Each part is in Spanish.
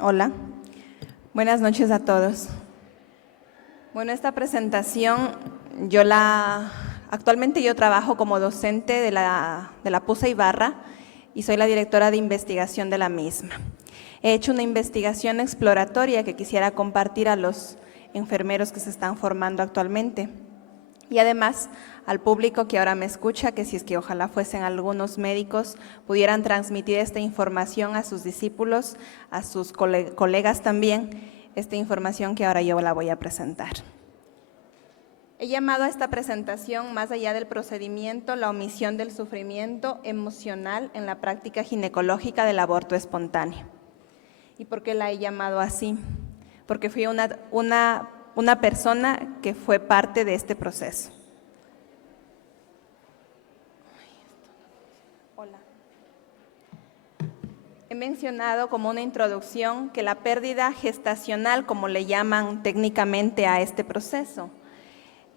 Hola, buenas noches a todos. Bueno, esta presentación actualmente yo trabajo como docente de la PUSA Ibarra y soy la directora de investigación de la misma. He hecho una investigación exploratoria que quisiera compartir a los enfermeros que se están formando actualmente y además al público que ahora me escucha, que si es que ojalá fuesen algunos médicos, pudieran transmitir esta información a sus discípulos, a sus colegas también, esta información que ahora yo la voy a presentar. He llamado a esta presentación, más allá del procedimiento, la omisión del sufrimiento emocional en la práctica ginecológica del aborto espontáneo. ¿Y por qué la he llamado así? Porque fui una persona que fue parte de este proceso. Hola. He mencionado como una introducción que la pérdida gestacional, como le llaman técnicamente a este proceso,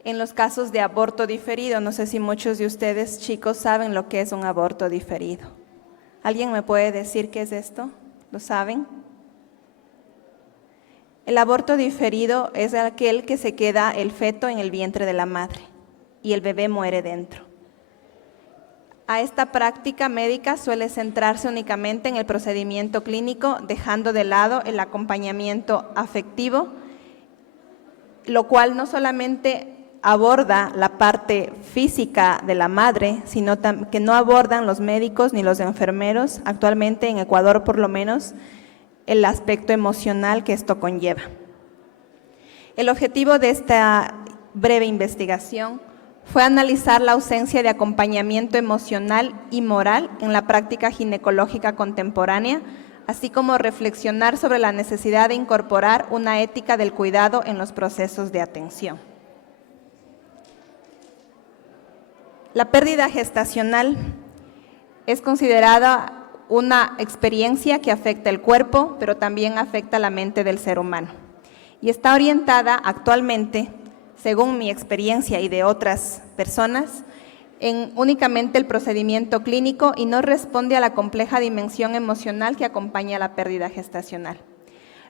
en los casos de aborto diferido, no sé si muchos de ustedes chicos saben lo que es un aborto diferido. ¿Alguien me puede decir qué es esto? ¿Lo saben? El aborto diferido es aquel que se queda el feto en el vientre de la madre y el bebé muere dentro. A esta práctica médica suele centrarse únicamente en el procedimiento clínico, dejando de lado el acompañamiento afectivo, lo cual no solamente aborda la parte física de la madre, sino que no abordan los médicos ni los enfermeros, actualmente en Ecuador por lo menos, el aspecto emocional que esto conlleva. El objetivo de esta breve investigación fue analizar la ausencia de acompañamiento emocional y moral en la práctica ginecológica contemporánea, así como reflexionar sobre la necesidad de incorporar una ética del cuidado en los procesos de atención. La pérdida gestacional es considerada una experiencia que afecta el cuerpo, pero también afecta la mente del ser humano. Y está orientada actualmente, según mi experiencia y de otras personas, en únicamente el procedimiento clínico y no responde a la compleja dimensión emocional que acompaña a la pérdida gestacional.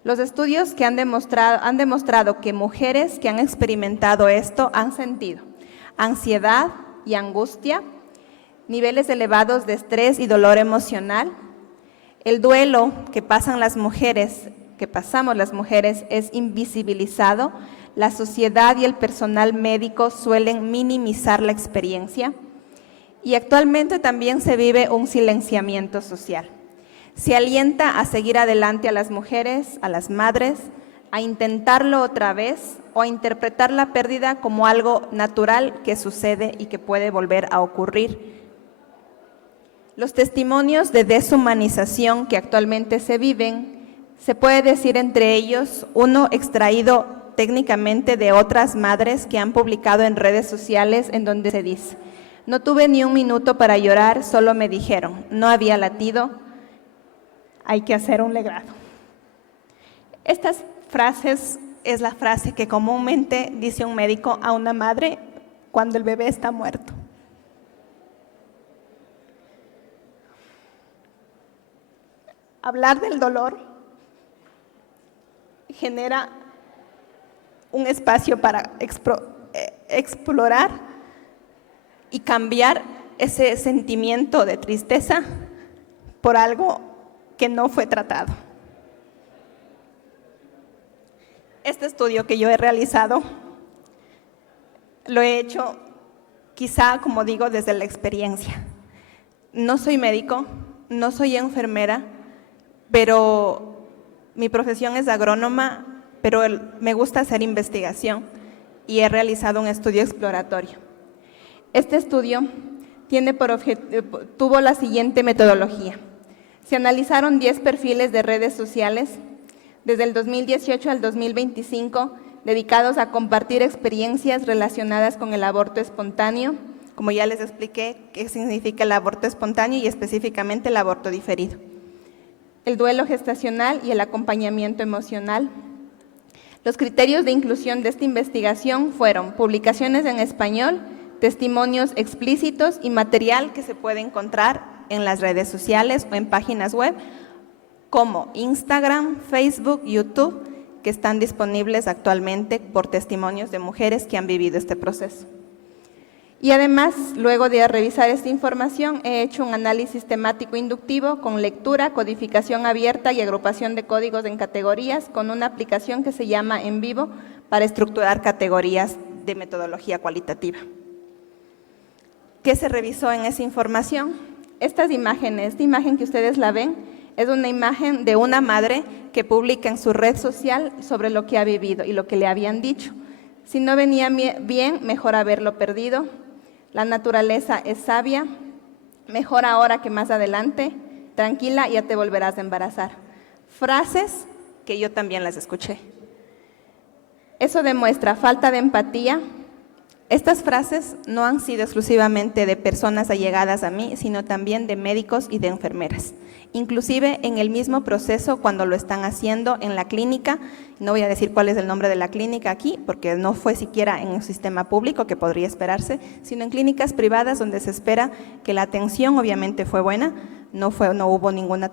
Los estudios que han demostrado que mujeres que han experimentado esto han sentido ansiedad y angustia, niveles elevados de estrés y dolor emocional. El duelo que pasamos las mujeres es invisibilizado. La sociedad y el personal médico suelen minimizar la experiencia y actualmente también se vive un silenciamiento social. Se alienta a seguir adelante a las mujeres, a las madres, a intentarlo otra vez o a interpretar la pérdida como algo natural que sucede y que puede volver a ocurrir. Los testimonios de deshumanización que actualmente se viven, se puede decir entre ellos uno extraído técnicamente de otras madres que han publicado en redes sociales en donde se dice: no tuve ni un minuto para llorar, solo me dijeron, no había latido, hay que hacer un legrado. Estas frases es la frase que comúnmente dice un médico a una madre cuando el bebé está muerto. Hablar del dolor genera un espacio para explorar y cambiar ese sentimiento de tristeza por algo que no fue tratado. Este estudio que yo he realizado lo he hecho quizá, como digo, desde la experiencia. No soy médico, no soy enfermera, pero mi profesión es agrónoma, pero me gusta hacer investigación y he realizado un estudio exploratorio. Este estudio tuvo la siguiente metodología. Se analizaron 10 perfiles de redes sociales desde el 2018 al 2025, dedicados a compartir experiencias relacionadas con el aborto espontáneo, como ya les expliqué qué significa el aborto espontáneo y específicamente el aborto diferido, el duelo gestacional y el acompañamiento emocional. Los criterios de inclusión de esta investigación fueron publicaciones en español, testimonios explícitos y material que se puede encontrar en las redes sociales o en páginas web como Instagram, Facebook, YouTube, que están disponibles actualmente por testimonios de mujeres que han vivido este proceso. Y además, luego de revisar esta información, he hecho un análisis temático inductivo con lectura, codificación abierta y agrupación de códigos en categorías con una aplicación que se llama En Vivo para estructurar categorías de metodología cualitativa. ¿Qué se revisó en esa información? Estas imágenes, esta imagen que ustedes la ven, es una imagen de una madre que publica en su red social sobre lo que ha vivido y lo que le habían dicho. Si no venía bien, mejor haberlo perdido. La naturaleza es sabia, mejor ahora que más adelante, tranquila, ya te volverás a embarazar. Frases que yo también las escuché. Eso demuestra falta de empatía. Estas frases no han sido exclusivamente de personas allegadas a mí, sino también de médicos y de enfermeras. Inclusive en el mismo proceso cuando lo están haciendo en la clínica, no voy a decir cuál es el nombre de la clínica aquí, porque no fue siquiera en un sistema público, que podría esperarse, sino en clínicas privadas donde se espera que la atención obviamente fue buena, no hubo ningún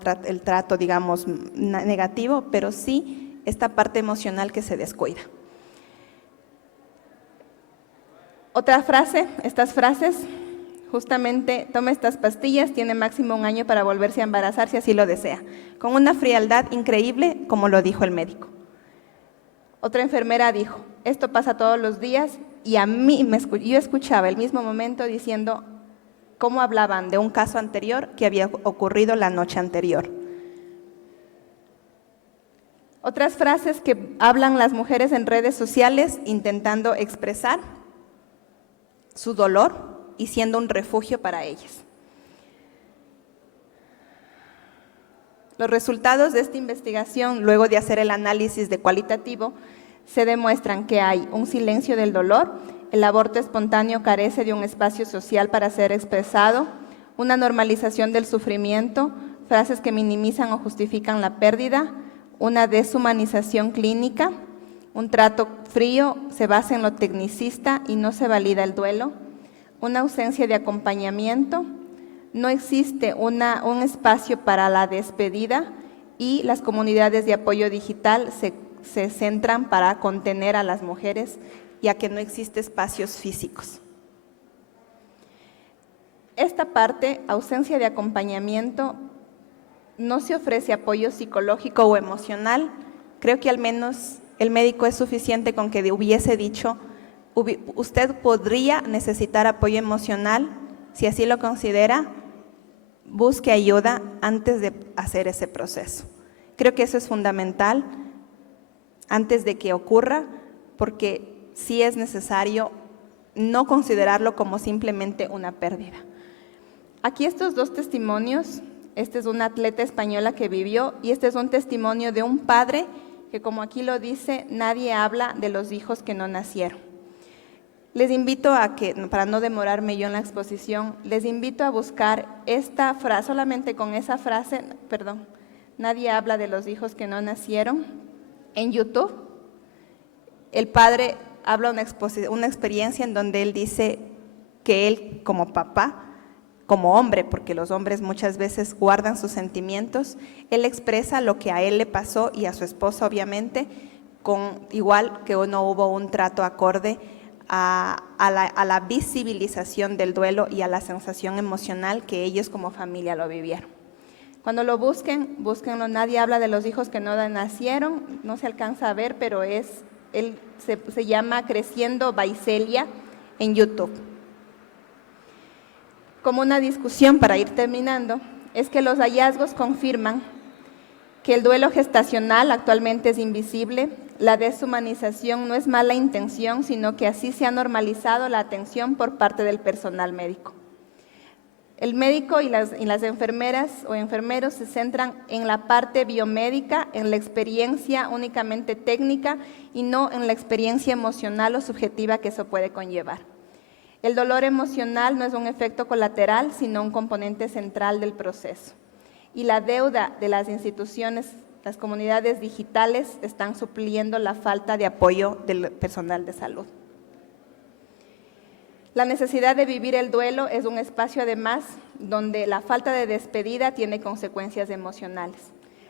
trato, digamos, negativo, pero sí esta parte emocional que se descuida. Otra frase, estas frases, justamente, toma estas pastillas, tiene máximo 1 año para volverse a embarazar si así lo desea, con una frialdad increíble, como lo dijo el médico. Otra enfermera dijo, esto pasa todos los días, y a mí, yo escuchaba el mismo momento diciendo cómo hablaban de un caso anterior que había ocurrido la noche anterior. Otras frases que hablan las mujeres en redes sociales intentando expresar su dolor y siendo un refugio para ellas. Los resultados de esta investigación, luego de hacer el análisis de cualitativo, se demuestran que hay un silencio del dolor, el aborto espontáneo carece de un espacio social para ser expresado, una normalización del sufrimiento, frases que minimizan o justifican la pérdida, una deshumanización clínica, un trato frío se basa en lo tecnicista y no se valida el duelo, una ausencia de acompañamiento, no existe un espacio para la despedida y las comunidades de apoyo digital se centran para contener a las mujeres, ya que no existe espacios físicos. Esta parte, ausencia de acompañamiento, no se ofrece apoyo psicológico o emocional. Creo que al menos el médico es suficiente con que hubiese dicho, usted podría necesitar apoyo emocional, si así lo considera, busque ayuda antes de hacer ese proceso. Creo que eso es fundamental antes de que ocurra, porque sí es necesario no considerarlo como simplemente una pérdida. Aquí estos 2 testimonios, este es una atleta española que vivió y este es un testimonio de un padre que, como aquí lo dice, nadie habla de los hijos que no nacieron. Les invito a que, para no demorarme yo en la exposición, les invito a buscar esta frase, solamente con esa frase, nadie habla de los hijos que no nacieron, en YouTube. El padre habla una experiencia en donde él dice que él como papá, como hombre, porque los hombres muchas veces guardan sus sentimientos, él expresa lo que a él le pasó y a su esposa obviamente, igual que no hubo un trato acorde a la visibilización del duelo y a la sensación emocional que ellos como familia lo vivieron. Cuando lo búsquenlo, nadie habla de los hijos que no nacieron, no se alcanza a ver, pero se llama Creciendo Vaiselia en YouTube. Como una discusión para ir terminando, es que los hallazgos confirman que el duelo gestacional actualmente es invisible, la deshumanización no es mala intención, sino que así se ha normalizado la atención por parte del personal médico. El médico y las enfermeras o enfermeros se centran en la parte biomédica, en la experiencia únicamente técnica y no en la experiencia emocional o subjetiva que eso puede conllevar. El dolor emocional no es un efecto colateral, sino un componente central del proceso. Y la deuda de las instituciones, las comunidades digitales, están supliendo la falta de apoyo del personal de salud. La necesidad de vivir el duelo es un espacio además donde la falta de despedida tiene consecuencias emocionales.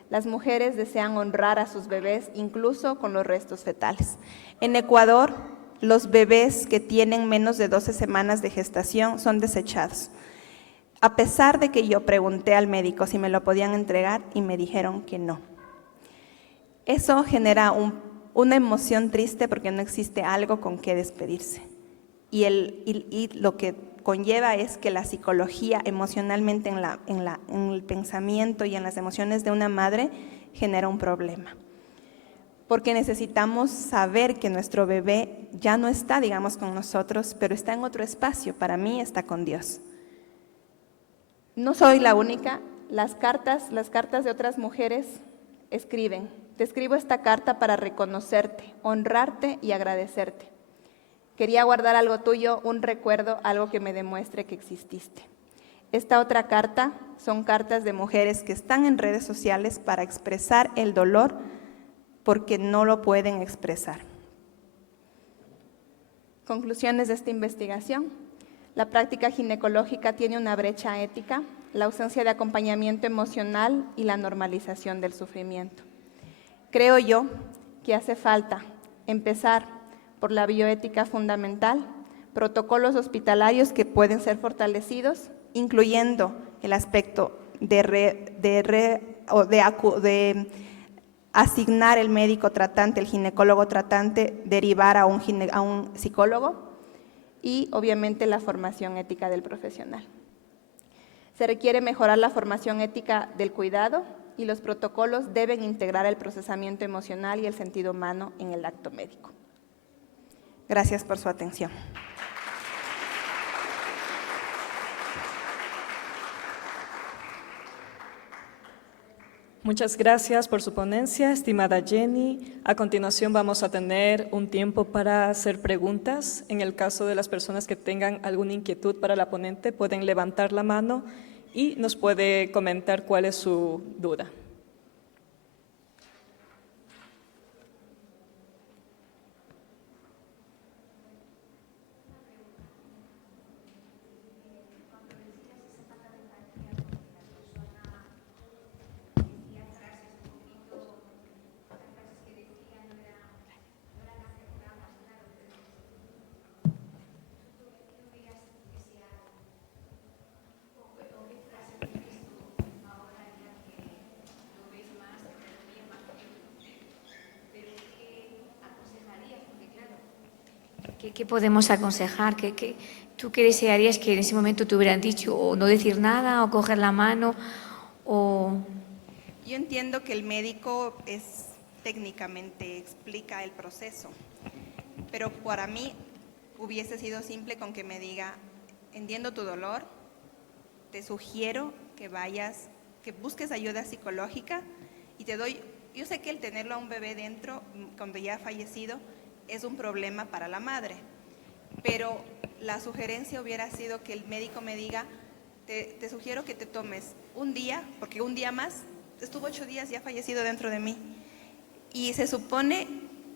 Las mujeres desean honrar a sus bebés incluso con los restos fetales. En Ecuador, los bebés que tienen menos de 12 semanas de gestación son desechados. A pesar de que yo pregunté al médico si me lo podían entregar y me dijeron que no. Eso genera una emoción triste porque no existe algo con que despedirse. Y lo que conlleva es que la psicología emocionalmente en el pensamiento y en las emociones de una madre genera un problema. Porque necesitamos saber que nuestro bebé ya no está, digamos, con nosotros, pero está en otro espacio. Para mí está con Dios. No soy la única. Las cartas de otras mujeres escriben: te escribo esta carta para reconocerte, honrarte y agradecerte. Quería guardar algo tuyo, un recuerdo, algo que me demuestre que exististe. Esta otra carta son cartas de mujeres que están en redes sociales para expresar el dolor porque no lo pueden expresar. Conclusiones de esta investigación. La práctica ginecológica tiene una brecha ética, la ausencia de acompañamiento emocional y la normalización del sufrimiento. Creo yo que hace falta empezar por la bioética fundamental, protocolos hospitalarios que pueden ser fortalecidos, incluyendo el aspecto de asignar el médico tratante, el ginecólogo tratante, derivar a un psicólogo y obviamente la formación ética del profesional. Se requiere mejorar la formación ética del cuidado y los protocolos deben integrar el procesamiento emocional y el sentido humano en el acto médico. Gracias por su atención. Muchas gracias por su ponencia, estimada Jenny. A continuación vamos a tener un tiempo para hacer preguntas. En el caso de las personas que tengan alguna inquietud para la ponente, pueden levantar la mano y nos puede comentar cuál es su duda. ¿Qué podemos aconsejar? ¿Tú qué desearías que en ese momento te hubieran dicho? ¿O no decir nada, o coger la mano, o...? Yo entiendo que el médico técnicamente explica el proceso, pero para mí hubiese sido simple con que me diga: entiendo tu dolor, te sugiero que busques ayuda psicológica y te doy. Yo sé que el tenerlo a un bebé dentro, cuando ya ha fallecido, es un problema para la madre, pero la sugerencia hubiera sido que el médico me diga: te sugiero que te tomes un día, porque un día más, estuvo 8 días y ha fallecido dentro de mí, y se supone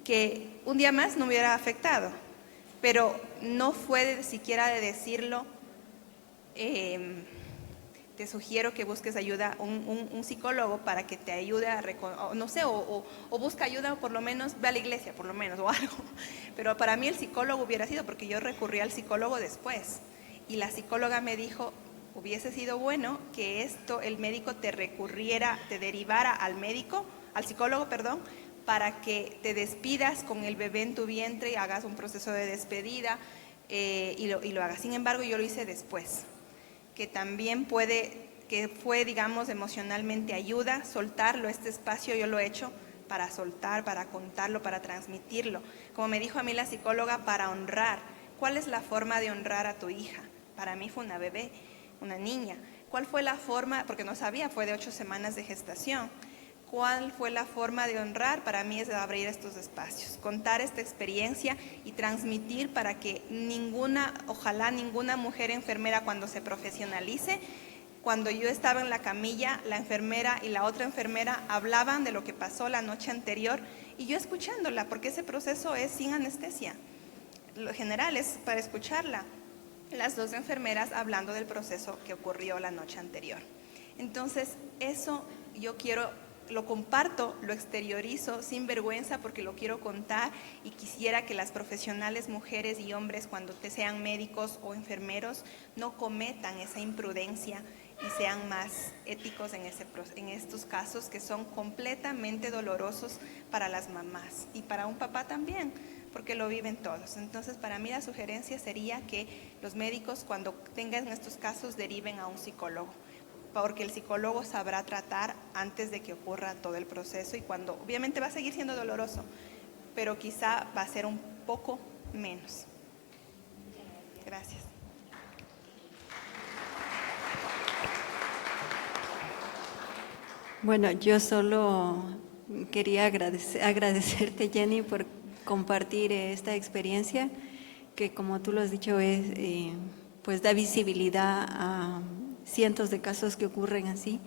que un día más no me hubiera afectado, pero no fue siquiera de decirlo, te sugiero que busques ayuda, un psicólogo para que te ayude o busca ayuda, o por lo menos ve a la iglesia, por lo menos, o algo. Pero para mí el psicólogo hubiera sido, porque yo recurrí al psicólogo después, y la psicóloga me dijo: hubiese sido bueno que el médico te derivara al psicólogo, para que te despidas con el bebé en tu vientre y hagas un proceso de despedida y lo hagas. Sin embargo, yo lo hice después, que también fue, digamos, emocionalmente ayuda, soltarlo. Este espacio yo lo he hecho para soltar, para contarlo, para transmitirlo. Como me dijo a mí la psicóloga, para honrar. ¿Cuál es la forma de honrar a tu hija? Para mí fue una bebé, una niña. ¿Cuál fue la forma? Porque no sabía, fue de 8 semanas de gestación. ¿Cuál fue la forma de honrar? Para mí es abrir estos espacios, contar esta experiencia y transmitir para que ojalá ninguna mujer enfermera, cuando se profesionalice, cuando yo estaba en la camilla, la enfermera y la otra enfermera hablaban de lo que pasó la noche anterior y yo escuchándola, porque ese proceso es sin anestesia. Lo general es para escucharla. Las 2 enfermeras hablando del proceso que ocurrió la noche anterior. Entonces, eso yo quiero lo comparto, lo exteriorizo sin vergüenza porque lo quiero contar y quisiera que las profesionales, mujeres y hombres, cuando sean médicos o enfermeros, no cometan esa imprudencia y sean más éticos en estos casos que son completamente dolorosos para las mamás y para un papá también, porque lo viven todos. Entonces, para mí la sugerencia sería que los médicos, cuando tengan estos casos, deriven a un psicólogo, porque el psicólogo sabrá tratar antes de que ocurra todo el proceso y cuando, obviamente va a seguir siendo doloroso, pero quizá va a ser un poco menos. Gracias. Bueno, yo solo quería agradecerte, Jenny, por compartir esta experiencia que, como tú lo has dicho, pues da visibilidad a cientos de casos que ocurren así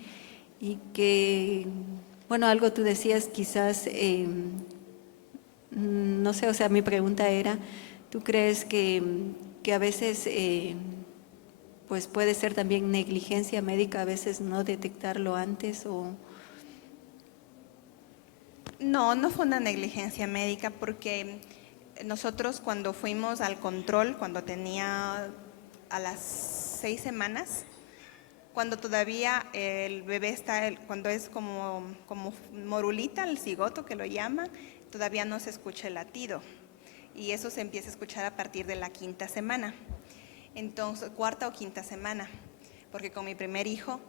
y que, bueno, algo tú decías, quizás, no sé, o sea, mi pregunta era, ¿tú crees que a veces pues puede ser también negligencia médica, a veces no detectarlo antes o...? No, no fue una negligencia médica porque nosotros cuando fuimos al control, cuando tenía a las 6 semanas, cuando todavía el bebé está, cuando es como morulita, el cigoto que lo llaman, todavía no se escucha el latido y eso se empieza a escuchar a partir de la 5ª semana, entonces 4ª o 5ª semana, porque con mi primer hijo,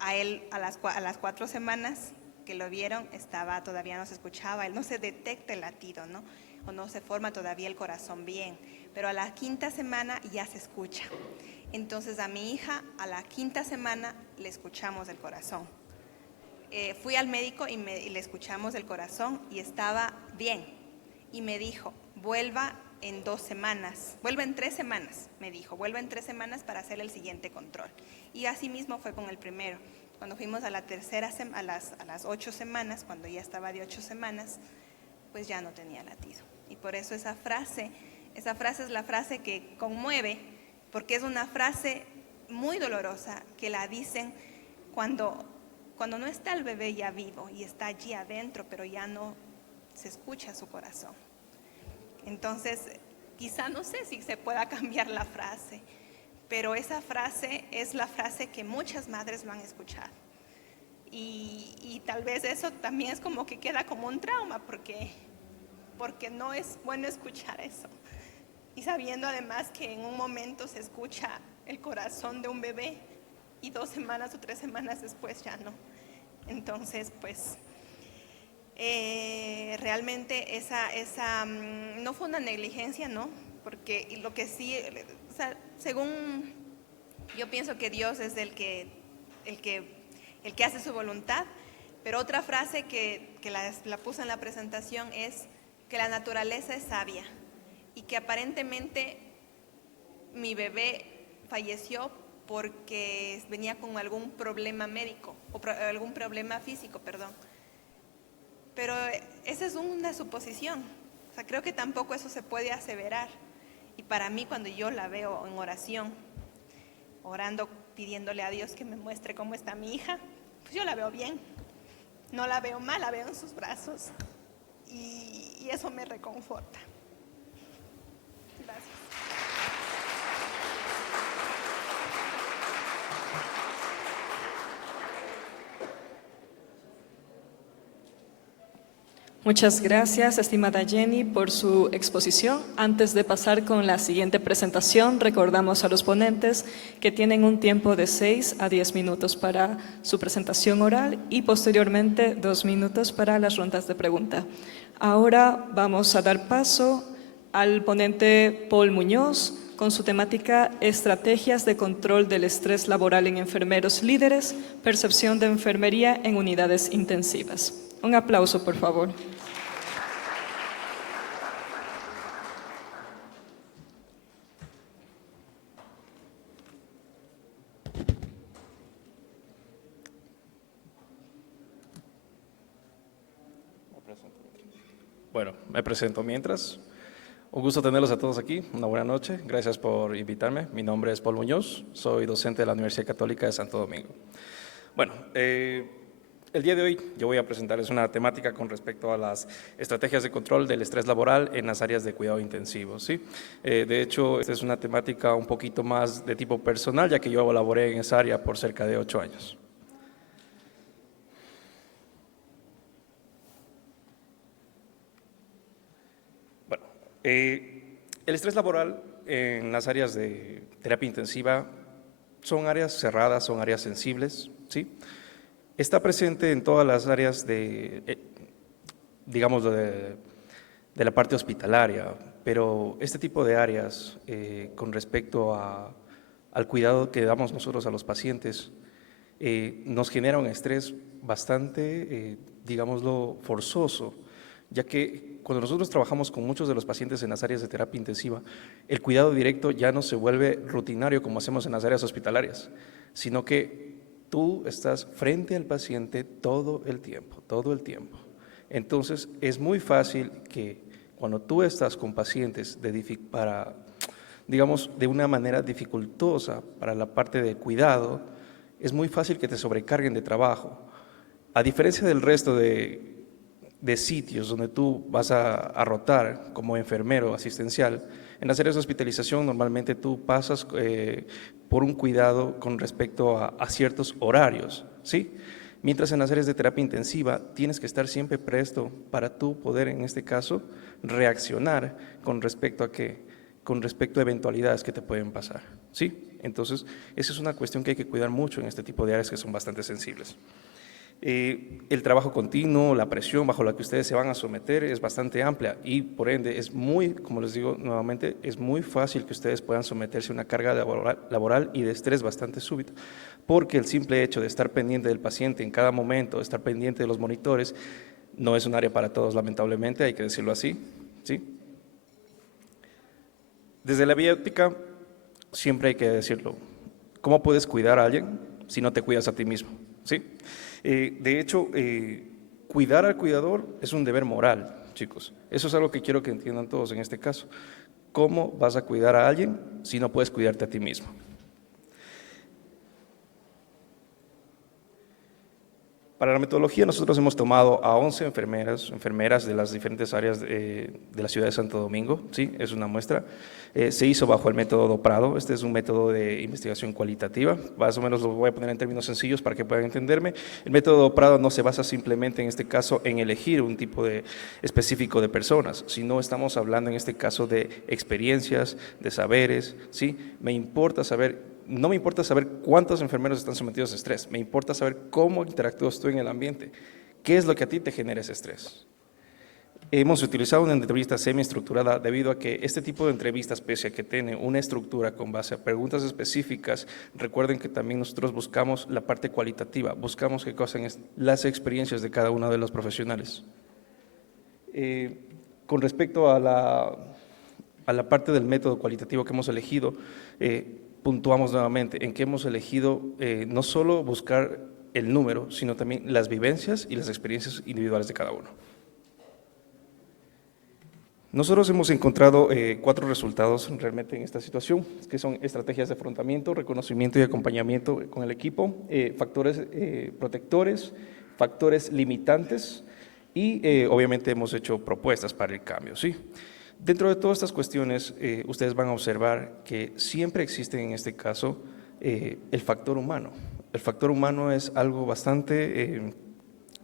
a él a las 4 semanas que lo vieron, todavía no se escuchaba, él no se detecta el latido, ¿no? O no se forma todavía el corazón bien, pero a la 5ª semana ya se escucha. Entonces a mi hija a la 5ª semana le escuchamos el corazón. Fui al médico y le escuchamos el corazón y estaba bien. Y me dijo, vuelva en 2 semanas, vuelva en 3 semanas, me dijo, vuelva en 3 semanas para hacer el siguiente control. Y así mismo fue con el primero. Cuando fuimos a la tercera, a las 8 semanas, cuando ya estaba de 8 semanas, pues ya no tenía latido. Y por eso esa frase es la frase que conmueve, porque es una frase muy dolorosa que la dicen cuando no está el bebé ya vivo y está allí adentro, pero ya no se escucha su corazón. Entonces, quizá no sé si se pueda cambiar la frase, pero esa frase es la frase que muchas madres lo han escuchado. Y tal vez eso también es como que queda como un trauma, porque no es bueno escuchar eso. Y sabiendo además que en un momento se escucha el corazón de un bebé y 2 semanas o 3 semanas después ya no. Entonces, pues, realmente esa no fue una negligencia, ¿no? Porque lo que sí, o sea, según yo pienso que Dios es el que hace su voluntad, pero otra frase que la puse en la presentación es que la naturaleza es sabia y que aparentemente mi bebé falleció porque venía con algún problema médico o algún problema físico, perdón. Pero esa es una suposición, o sea, creo que tampoco eso se puede aseverar. Y para mí, cuando yo la veo en oración, orando, pidiéndole a Dios que me muestre cómo está mi hija, pues yo la veo bien, no la veo mal, la veo en sus brazos y eso me reconforta. Gracias. Muchas gracias, estimada Jenny, por su exposición. Antes de pasar con la siguiente presentación, recordamos a los ponentes que tienen un tiempo de 6 a 10 minutos para su presentación oral y posteriormente 2 minutos para las rondas de pregunta. Ahora vamos a dar paso al ponente Paul Muñoz con su temática Estrategias de control del estrés laboral en enfermeros líderes, percepción de enfermería en unidades intensivas. Un aplauso, por favor. Bueno, me presento mientras. Un gusto tenerlos a todos aquí. Una buena noche. Gracias por invitarme. Mi nombre es Paul Muñoz. Soy docente de la Universidad Católica de Santo Domingo. Bueno, El día de hoy yo voy a presentarles una temática con respecto a las estrategias de control del estrés laboral en las áreas de cuidado intensivo, ¿sí? De hecho, esta es una temática un poquito más de tipo personal, ya que yo laboré en esa área por cerca de 8 años. Bueno, el estrés laboral en las áreas de terapia intensiva son áreas cerradas, son áreas sensibles, ¿sí? Está presente en todas las áreas digamos, de la parte hospitalaria, pero este tipo de áreas, con respecto al cuidado que damos nosotros a los pacientes, nos genera un estrés bastante, digámoslo, forzoso, ya que cuando nosotros trabajamos con muchos de los pacientes en las áreas de terapia intensiva, el cuidado directo ya no se vuelve rutinario como hacemos en las áreas hospitalarias, sino que tú estás frente al paciente todo el tiempo, todo el tiempo. Entonces, es muy fácil que cuando tú estás con pacientes digamos, de una manera dificultosa para la parte de cuidado, es muy fácil que te sobrecarguen de trabajo. A diferencia del resto de sitios donde tú vas a rotar como enfermero asistencial, en las áreas de hospitalización normalmente tú pasas por un cuidado con respecto a ciertos horarios, ¿sí? Mientras en las áreas de terapia intensiva tienes que estar siempre presto para tú poder, en este caso, reaccionar con respecto a qué, con respecto a eventualidades que te pueden pasar, ¿sí? Entonces, esa es una cuestión que hay que cuidar mucho en este tipo de áreas que son bastante sensibles. El trabajo continuo, la presión bajo la que ustedes se van a someter es bastante amplia y por ende es muy, como les digo nuevamente, es muy fácil que ustedes puedan someterse a una carga laboral y de estrés bastante súbita, porque el simple hecho de estar pendiente del paciente en cada momento, de estar pendiente de los monitores, no es un área para todos, lamentablemente, hay que decirlo así, ¿sí? Desde la biótica siempre hay que decirlo, ¿cómo puedes cuidar a alguien si no te cuidas a ti mismo? ¿Sí? De hecho, cuidar al cuidador es un deber moral, chicos. Eso es algo que quiero que entiendan todos en este caso. ¿Cómo vas a cuidar a alguien si no puedes cuidarte a ti mismo? Para la metodología nosotros hemos tomado a 11 enfermeras de las diferentes áreas de la ciudad de Santo Domingo, ¿sí? Es una muestra. Se hizo bajo el método Doprado. Este es un método de investigación cualitativa. Más o menos lo voy a poner en términos sencillos para que puedan entenderme. El método Doprado no se basa simplemente en este caso en elegir un tipo específico de personas, sino estamos hablando en este caso de experiencias, de saberes, ¿sí? No me importa saber cuántos enfermeros están sometidos a estrés, me importa saber cómo interactúas tú en el ambiente, qué es lo que a ti te genera ese estrés. Hemos utilizado una entrevista semi-estructurada debido a que este tipo de entrevistas, pese a que tiene una estructura con base a preguntas específicas, recuerden que también nosotros buscamos la parte cualitativa, buscamos que conozcan las experiencias de cada uno de los profesionales. Con respecto a la parte del método cualitativo que hemos elegido, puntuamos nuevamente en que hemos elegido no solo buscar el número, sino también las vivencias y las experiencias individuales de cada uno. Nosotros hemos encontrado 4 resultados realmente en esta situación, que son estrategias de afrontamiento, reconocimiento y acompañamiento con el equipo, factores protectores, factores limitantes y obviamente hemos hecho propuestas para el cambio, ¿sí? Dentro de todas estas cuestiones, ustedes van a observar que siempre existe en este caso el factor humano. El factor humano es algo bastante,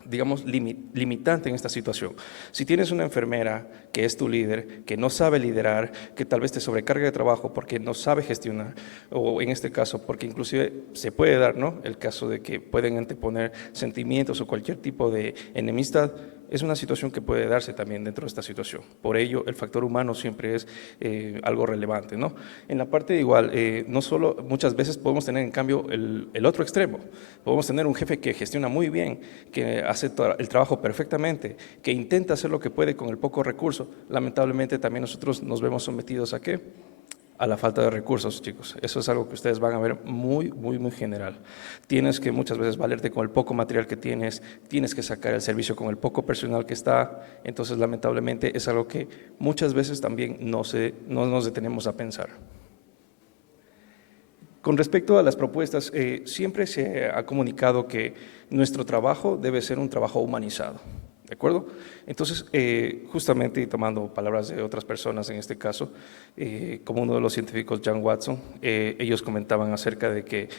digamos, limitante en esta situación. Si tienes una enfermera que es tu líder, que no sabe liderar, que tal vez te sobrecarga de trabajo porque no sabe gestionar, o en este caso porque inclusive se puede dar, ¿no?, el caso de que pueden anteponer sentimientos o cualquier tipo de enemistad, es una situación que puede darse también dentro de esta situación. Por ello, el factor humano siempre es algo relevante, ¿no? En la parte igual, no solo, muchas veces podemos tener en cambio el otro extremo. Podemos tener un jefe que gestiona muy bien, que hace el trabajo perfectamente, que intenta hacer lo que puede con el poco recurso. Lamentablemente también nosotros nos vemos sometidos ¿a qué? A la falta de recursos, chicos. Eso es algo que ustedes van a ver muy general. Tienes que muchas veces valerte con el poco material que tienes que sacar el servicio con el poco personal que está, entonces lamentablemente es algo que muchas veces también no nos detenemos a pensar. Con respecto a las propuestas, siempre se ha comunicado que nuestro trabajo debe ser un trabajo humanizado, ¿de acuerdo? Entonces, justamente tomando palabras de otras personas en este caso, como uno de los científicos, John Watson, ellos comentaban acerca de que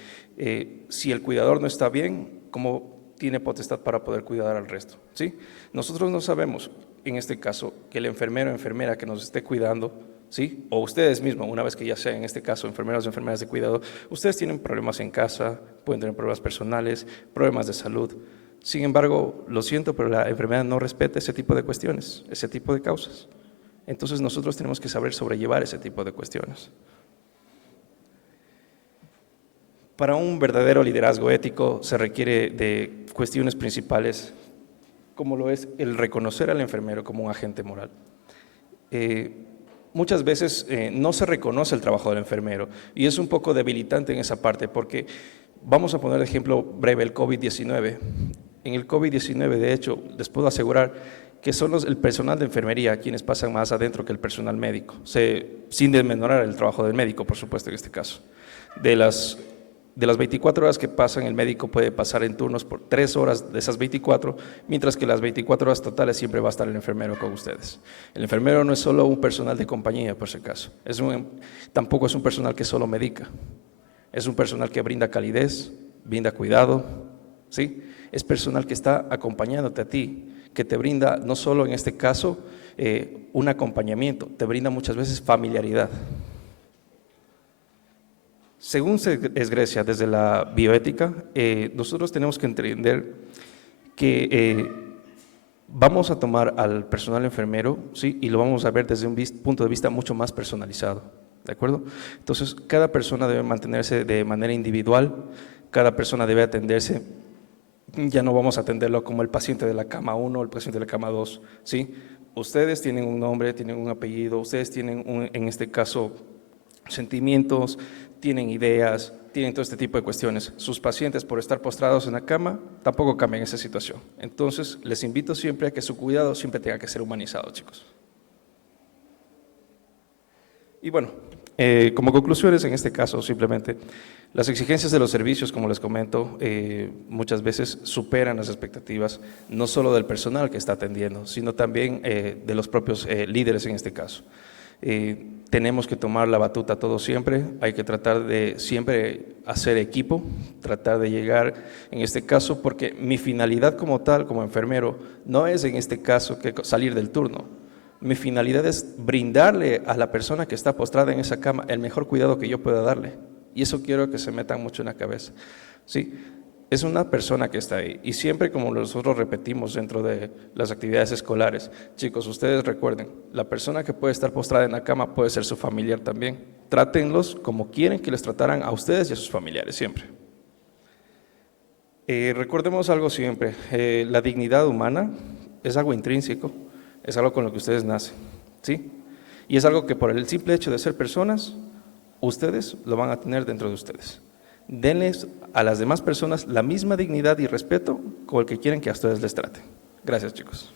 si el cuidador no está bien, ¿cómo tiene potestad para poder cuidar al resto? ¿Sí? Nosotros no sabemos, en este caso, que el enfermero o enfermera que nos esté cuidando, ¿sí? O ustedes mismos, una vez que ya sea en este caso enfermeros o enfermeras de cuidado, ustedes tienen problemas en casa, pueden tener problemas personales, problemas de salud. Sin embargo, lo siento, pero la enfermedad no respeta ese tipo de cuestiones, ese tipo de causas. Entonces nosotros tenemos que saber sobrellevar ese tipo de cuestiones. Para un verdadero liderazgo ético se requiere de cuestiones principales, como lo es el reconocer al enfermero como un agente moral. Muchas veces no se reconoce el trabajo del enfermero y es un poco debilitante en esa parte porque vamos a poner de ejemplo breve el COVID-19. En el COVID-19, de hecho, les puedo asegurar que son el personal de enfermería quienes pasan más adentro que el personal médico, sin desmenorar el trabajo del médico, por supuesto, en este caso. De las 24 horas que pasan, el médico puede pasar en turnos por 3 horas de esas 24, mientras que las 24 horas totales siempre va a estar el enfermero con ustedes. El enfermero no es solo un personal de compañía, por si acaso. Tampoco es un personal que solo medica. Es un personal que brinda calidez, brinda cuidado, ¿sí? Es personal que está acompañándote a ti, que te brinda no solo en este caso un acompañamiento, te brinda muchas veces familiaridad. Según se esgrecia desde la bioética, nosotros tenemos que entender que vamos a tomar al personal enfermero, ¿sí? Y lo vamos a ver desde un punto de vista mucho más personalizado, ¿de acuerdo? Entonces, cada persona debe mantenerse de manera individual, cada persona debe atenderse, ya no vamos a atenderlo como el paciente de la cama 1 o el paciente de la cama 2, ¿sí? Ustedes tienen un nombre, tienen un apellido, ustedes tienen, en este caso, sentimientos, tienen ideas, tienen todo este tipo de cuestiones. Sus pacientes, por estar postrados en la cama, tampoco cambian esa situación. Entonces, les invito siempre a que su cuidado siempre tenga que ser humanizado, chicos. Y bueno, como conclusiones en este caso, simplemente, las exigencias de los servicios, como les comento, muchas veces superan las expectativas, no solo del personal que está atendiendo, sino también de los propios líderes en este caso. Tenemos que tomar la batuta todos siempre, hay que tratar de siempre hacer equipo, tratar de llegar en este caso, porque mi finalidad como tal, como enfermero, no es en este caso que salir del turno. Mi finalidad es brindarle a la persona que está postrada en esa cama el mejor cuidado que yo pueda darle. Y eso quiero que se metan mucho en la cabeza. ¿Sí? Es una persona que está ahí. Y siempre, como nosotros repetimos dentro de las actividades escolares, chicos, ustedes recuerden, la persona que puede estar postrada en la cama puede ser su familiar también. Trátenlos como quieren que les trataran a ustedes y a sus familiares, siempre. Recordemos algo siempre, la dignidad humana es algo intrínseco, es algo con lo que ustedes nacen, ¿sí? Y es algo que por el simple hecho de ser personas, ustedes lo van a tener dentro de ustedes. Denles a las demás personas la misma dignidad y respeto con el que quieren que a ustedes les traten. Gracias, chicos.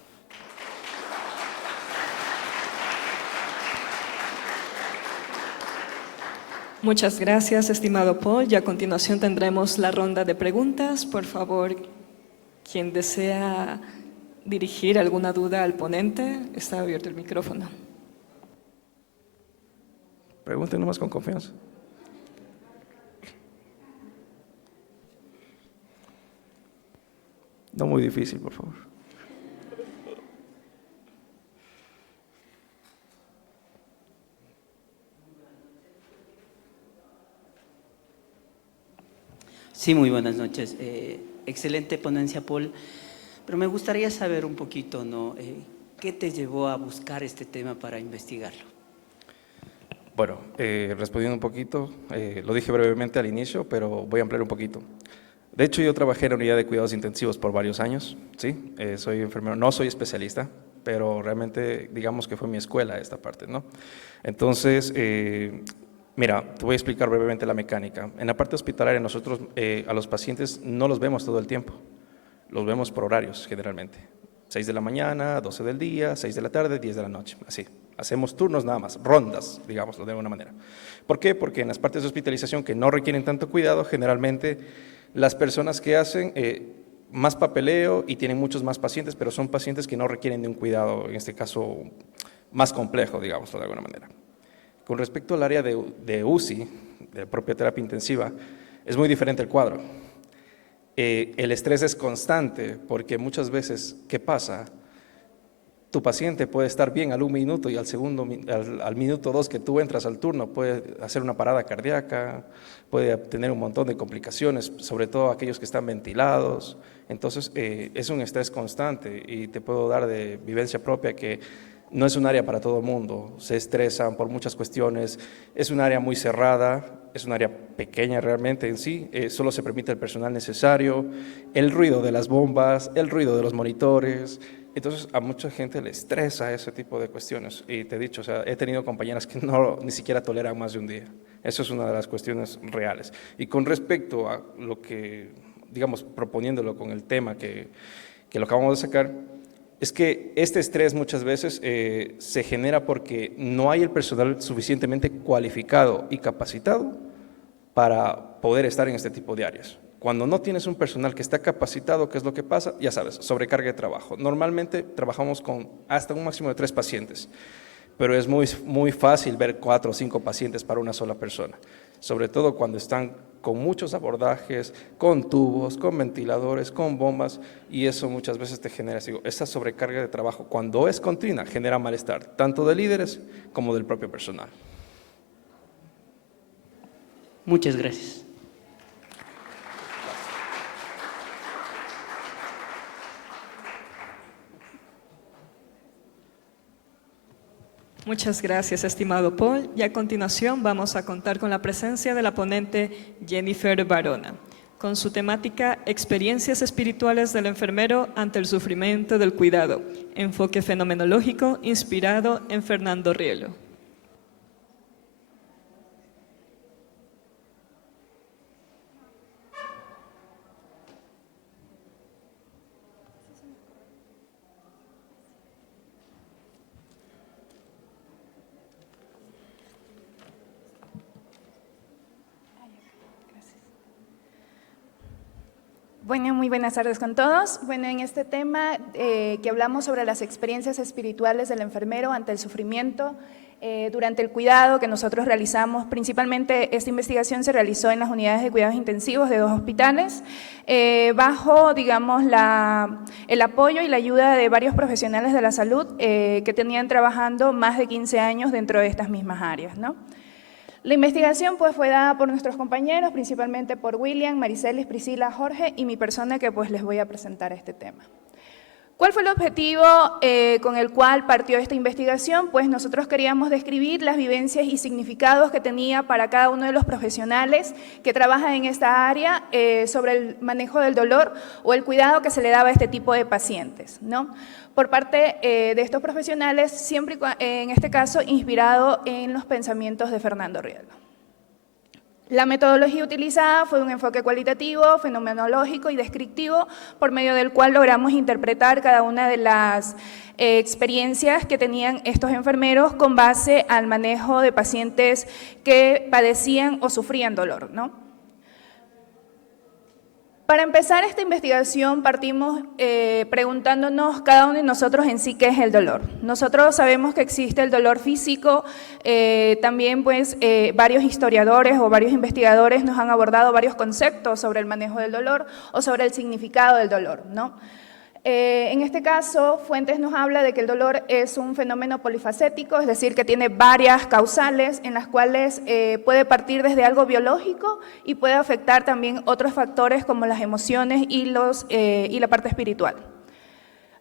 Muchas gracias, estimado Paul. Y a continuación tendremos la ronda de preguntas. Por favor, quien desea dirigir alguna duda al ponente, está abierto el micrófono. Pregunten nomás con confianza. No muy difícil, por favor. Sí, muy buenas noches. Excelente ponencia, Paul. Pero me gustaría saber un poquito, ¿no? ¿Qué te llevó a buscar este tema para investigarlo? Bueno, respondiendo un poquito, lo dije brevemente al inicio, pero voy a ampliar un poquito. De hecho, yo trabajé en la unidad de cuidados intensivos por varios años, ¿sí? Soy enfermero, no soy especialista, pero realmente digamos que fue mi escuela esta parte, ¿no? Entonces, mira, te voy a explicar brevemente la mecánica. En la parte hospitalaria nosotros a los pacientes no los vemos todo el tiempo, los vemos por horarios generalmente. 6 de la mañana, 12 del día, 6 de la tarde, 10 de la noche, así, Hacemos turnos nada más, rondas, digámoslo de alguna manera. ¿Por qué? Porque en las partes de hospitalización que no requieren tanto cuidado, generalmente las personas que hacen más papeleo y tienen muchos más pacientes, pero son pacientes que no requieren de un cuidado, en este caso, más complejo, digámoslo de alguna manera. Con respecto al área de UCI, de propia terapia intensiva, es muy diferente el cuadro. El estrés es constante porque muchas veces, ¿qué pasa? Tu paciente puede estar bien al 1 minuto y al minuto 2 que tú entras al turno puede hacer una parada cardíaca, puede tener un montón de complicaciones, sobre todo aquellos que están ventilados. Entonces, es un estrés constante y te puedo dar de vivencia propia que no es un área para todo el mundo, se estresan por muchas cuestiones, es un área muy cerrada, es un área pequeña realmente en sí, solo se permite el personal necesario, el ruido de las bombas, el ruido de los monitores. Entonces, a mucha gente le estresa ese tipo de cuestiones. Y te he dicho, o sea, he tenido compañeras que ni siquiera toleran más de un día. Eso es una de las cuestiones reales. Y con respecto a lo que, digamos, proponiéndolo con el tema que lo acabamos de sacar, es que este estrés muchas veces se genera porque no hay el personal suficientemente cualificado y capacitado para poder estar en este tipo de áreas. Cuando no tienes un personal que está capacitado, ¿qué es lo que pasa? Ya sabes, sobrecarga de trabajo. Normalmente trabajamos con hasta un máximo de 3 pacientes, pero es muy fácil ver 4 o 5 pacientes para una sola persona, sobre todo cuando están con muchos abordajes, con tubos, con ventiladores, con bombas, y eso muchas veces te genera, esa sobrecarga de trabajo, cuando es continua, genera malestar, tanto de líderes como del propio personal. Muchas gracias. Muchas gracias, estimado Paul. Y a continuación vamos a contar con la presencia de la ponente Jennifer Barona, con su temática Experiencias espirituales del enfermero ante el sufrimiento del cuidado, enfoque fenomenológico inspirado en Fernando Rielo. Bueno, muy buenas tardes con todos. Bueno, en este tema que hablamos sobre las experiencias espirituales del enfermero ante el sufrimiento durante el cuidado que nosotros realizamos, principalmente esta investigación se realizó en las unidades de cuidados intensivos de 2 hospitales, bajo, digamos, el apoyo y la ayuda de varios profesionales de la salud que tenían trabajando más de 15 años dentro de estas mismas áreas, ¿no? La investigación pues, fue dada por nuestros compañeros, principalmente por William, Maricelis, Priscila, Jorge y mi persona que pues, les voy a presentar este tema. ¿Cuál fue el objetivo con el cual partió esta investigación? Pues nosotros queríamos describir las vivencias y significados que tenía para cada uno de los profesionales que trabajan en esta área sobre el manejo del dolor o el cuidado que se le daba a este tipo de pacientes, ¿no? Por parte de estos profesionales, siempre en este caso inspirado en los pensamientos de Fernando Rielo. La metodología utilizada fue un enfoque cualitativo, fenomenológico y descriptivo, por medio del cual logramos interpretar cada una de las experiencias que tenían estos enfermeros con base al manejo de pacientes que padecían o sufrían dolor, ¿no? Para empezar esta investigación partimos preguntándonos cada uno de nosotros en sí qué es el dolor. Nosotros sabemos que existe el dolor físico, también pues varios historiadores o varios investigadores nos han abordado varios conceptos sobre el manejo del dolor o sobre el significado del dolor, ¿no? En este caso, Fuentes nos habla de que el dolor es un fenómeno polifacético, es decir, que tiene varias causales en las cuales puede partir desde algo biológico y puede afectar también otros factores como las emociones y la parte espiritual.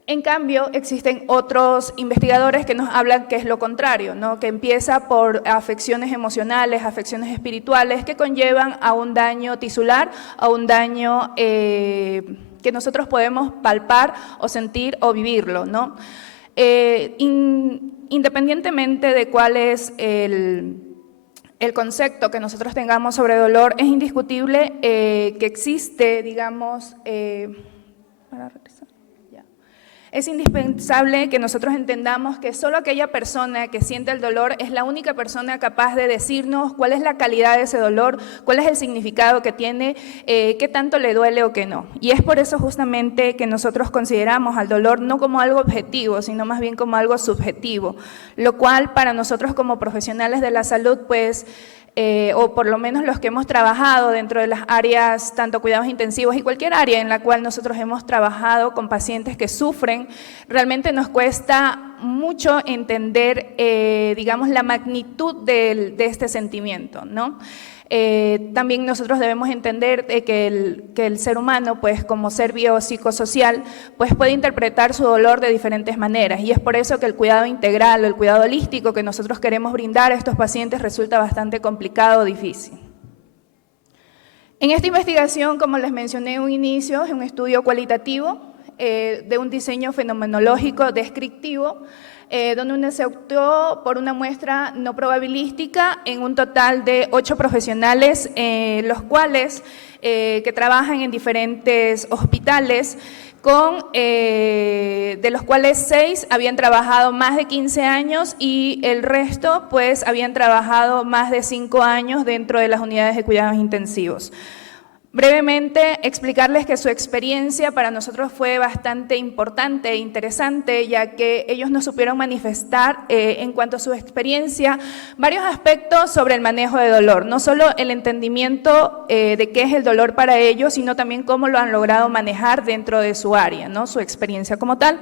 En cambio, existen otros investigadores que nos hablan que es lo contrario, ¿no? Que empieza por afecciones emocionales, afecciones espirituales que conllevan a un daño tisular, a un daño que nosotros podemos palpar o sentir o vivirlo, ¿no? Independientemente de cuál es el concepto que nosotros tengamos sobre dolor, es indiscutible que existe, digamos, Es indispensable que nosotros entendamos que solo aquella persona que siente el dolor es la única persona capaz de decirnos cuál es la calidad de ese dolor, cuál es el significado que tiene, qué tanto le duele o qué no. Y es por eso justamente que nosotros consideramos al dolor no como algo objetivo, sino más bien como algo subjetivo, lo cual para nosotros como profesionales de la salud, pues, o por lo menos los que hemos trabajado dentro de las áreas, tanto cuidados intensivos y cualquier área en la cual nosotros hemos trabajado con pacientes que sufren, realmente nos cuesta mucho entender, digamos, la magnitud de este sentimiento, ¿no? También nosotros debemos entender que el ser humano, pues como ser biopsicosocial, pues puede interpretar su dolor de diferentes maneras, y es por eso que el cuidado integral o el cuidado holístico que nosotros queremos brindar a estos pacientes resulta bastante complicado o difícil. En esta investigación, como les mencioné en un inicio, es un estudio cualitativo de un diseño fenomenológico descriptivo, donde se optó por una muestra no probabilística en un total de 8 profesionales, los cuales que trabajan en diferentes hospitales, de los cuales 6 habían trabajado más de 15 años y el resto pues habían trabajado más de 5 años dentro de las unidades de cuidados intensivos. Brevemente, explicarles que su experiencia para nosotros fue bastante importante e interesante, ya que ellos nos supieron manifestar en cuanto a su experiencia varios aspectos sobre el manejo de dolor, no solo el entendimiento de qué es el dolor para ellos, sino también cómo lo han logrado manejar dentro de su área, ¿no? Su experiencia como tal.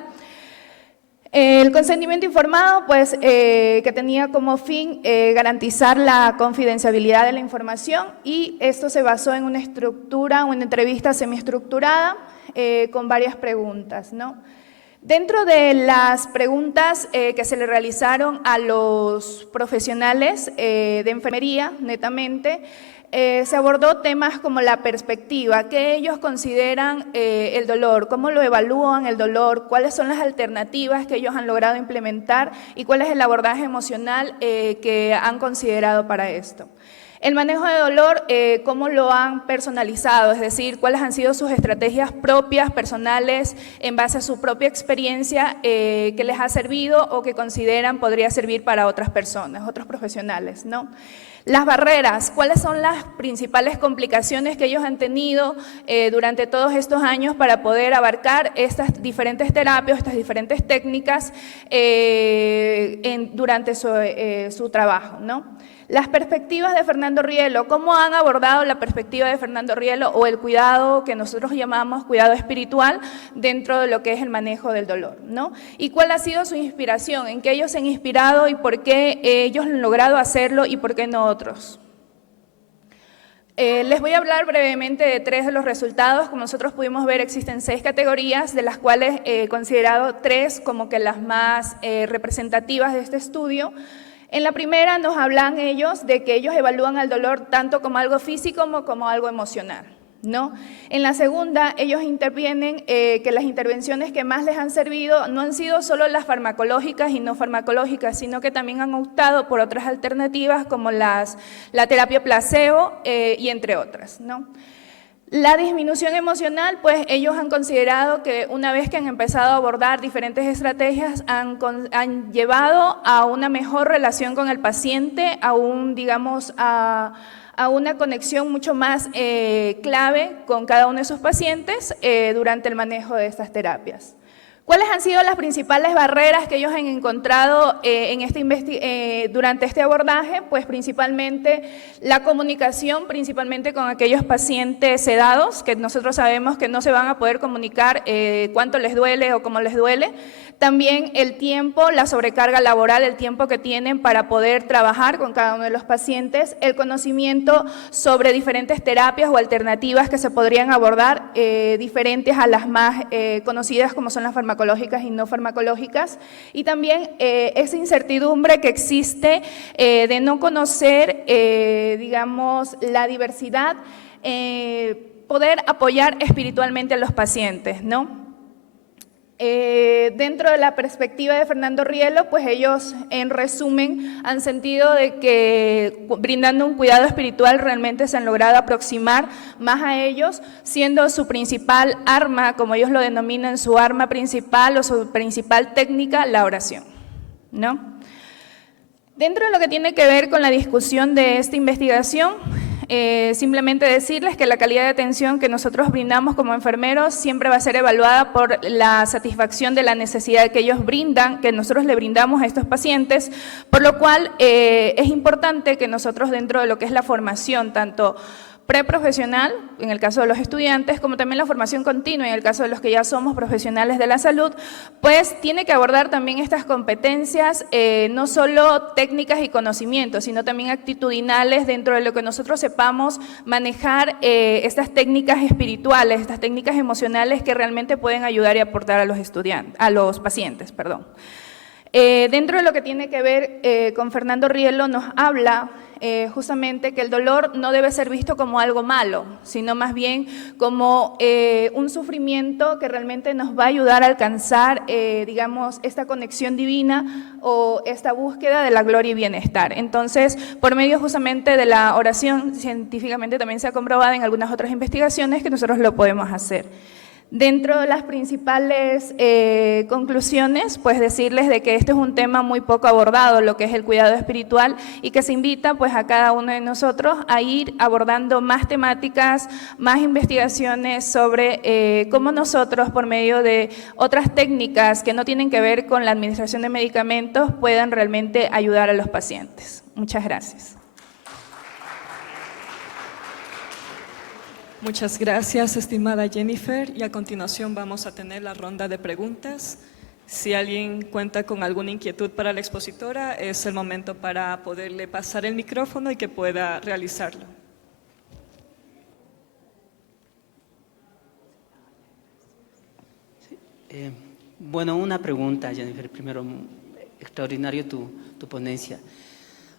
El consentimiento informado, pues, que tenía como fin garantizar la confidencialidad de la información, y esto se basó en una estructura, una entrevista semiestructurada con varias preguntas, ¿no? Dentro de las preguntas que se le realizaron a los profesionales de enfermería, netamente, se abordó temas como la perspectiva, qué ellos consideran el dolor, cómo lo evalúan el dolor, cuáles son las alternativas que ellos han logrado implementar y cuál es el abordaje emocional que han considerado para esto. El manejo de dolor, cómo lo han personalizado, es decir, cuáles han sido sus estrategias propias, personales, en base a su propia experiencia que les ha servido o que consideran podría servir para otras personas, otros profesionales, ¿no? Las barreras, ¿cuáles son las principales complicaciones que ellos han tenido durante todos estos años para poder abarcar estas diferentes terapias, estas diferentes técnicas durante su trabajo, ¿no? Las perspectivas de Fernando Rielo, ¿cómo han abordado la perspectiva de Fernando Rielo o el cuidado que nosotros llamamos cuidado espiritual dentro de lo que es el manejo del dolor, ¿no? ¿Y cuál ha sido su inspiración? ¿En qué ellos se han inspirado y por qué ellos han logrado hacerlo y por qué no otros? Les voy a hablar brevemente de 3 de los resultados. Como nosotros pudimos ver, existen 6 categorías, de las cuales he considerado 3 como que las más representativas de este estudio. En la primera nos hablan ellos de que ellos evalúan el dolor tanto como algo físico como algo emocional, ¿no? En la segunda, ellos intervienen que las intervenciones que más les han servido no han sido solo las farmacológicas y no farmacológicas, sino que también han optado por otras alternativas como la terapia placebo y entre otras, ¿no? La disminución emocional, pues ellos han considerado que una vez que han empezado a abordar diferentes estrategias, han llevado a una mejor relación con el paciente, a una conexión mucho más clave con cada uno de sus pacientes durante el manejo de estas terapias. ¿Cuáles han sido las principales barreras que ellos han encontrado durante este abordaje? Pues principalmente la comunicación, principalmente con aquellos pacientes sedados, que nosotros sabemos que no se van a poder comunicar cuánto les duele o cómo les duele. También el tiempo, la sobrecarga laboral, el tiempo que tienen para poder trabajar con cada uno de los pacientes, el conocimiento sobre diferentes terapias o alternativas que se podrían abordar, diferentes a las más conocidas como son las farmacológicas y no farmacológicas, y también esa incertidumbre que existe de no conocer, digamos, la diversidad, poder apoyar espiritualmente a los pacientes, ¿no? Dentro de la perspectiva de Fernando Rielo, pues ellos en resumen han sentido de que brindando un cuidado espiritual realmente se han logrado aproximar más a ellos, siendo su principal arma, como ellos lo denominan, su arma principal o su principal técnica, la oración, ¿no? Dentro de lo que tiene que ver con la discusión de esta investigación, simplemente decirles que la calidad de atención que nosotros brindamos como enfermeros siempre va a ser evaluada por la satisfacción de la necesidad que ellos brindan, que nosotros le brindamos a estos pacientes, por lo cual es importante que nosotros dentro de lo que es la formación, tanto preprofesional, en el caso de los estudiantes, como también la formación continua, en el caso de los que ya somos profesionales de la salud, pues tiene que abordar también estas competencias, no solo técnicas y conocimientos, sino también actitudinales dentro de lo que nosotros sepamos manejar estas técnicas espirituales, estas técnicas emocionales que realmente pueden ayudar y aportar a los estudiantes, a los pacientes, perdón. Dentro de lo que tiene que ver con Fernando Rielo nos habla justamente que el dolor no debe ser visto como algo malo, sino más bien como un sufrimiento que realmente nos va a ayudar a alcanzar, digamos, esta conexión divina o esta búsqueda de la gloria y bienestar. Entonces, por medio justamente de la oración, científicamente también se ha comprobado en algunas otras investigaciones que nosotros lo podemos hacer. Dentro de las principales conclusiones, pues decirles de que este es un tema muy poco abordado, lo que es el cuidado espiritual, y que se invita pues a cada uno de nosotros a ir abordando más temáticas, más investigaciones sobre cómo nosotros por medio de otras técnicas que no tienen que ver con la administración de medicamentos puedan realmente ayudar a los pacientes. Muchas gracias. Muchas gracias, estimada Jennifer. Y a continuación vamos a tener la ronda de preguntas. Si alguien cuenta con alguna inquietud para la expositora, es el momento para poderle pasar el micrófono y que pueda realizarlo. Bueno, una pregunta, Jennifer. Primero, extraordinario tu ponencia.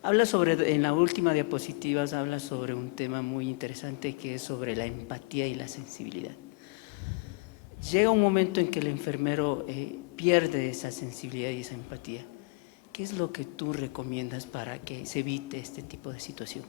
Habla sobre, en la última diapositiva, habla sobre un tema muy interesante que es sobre la empatía y la sensibilidad. Llega un momento en que el enfermero pierde esa sensibilidad y esa empatía. ¿Qué es lo que tú recomiendas para que se evite este tipo de situación?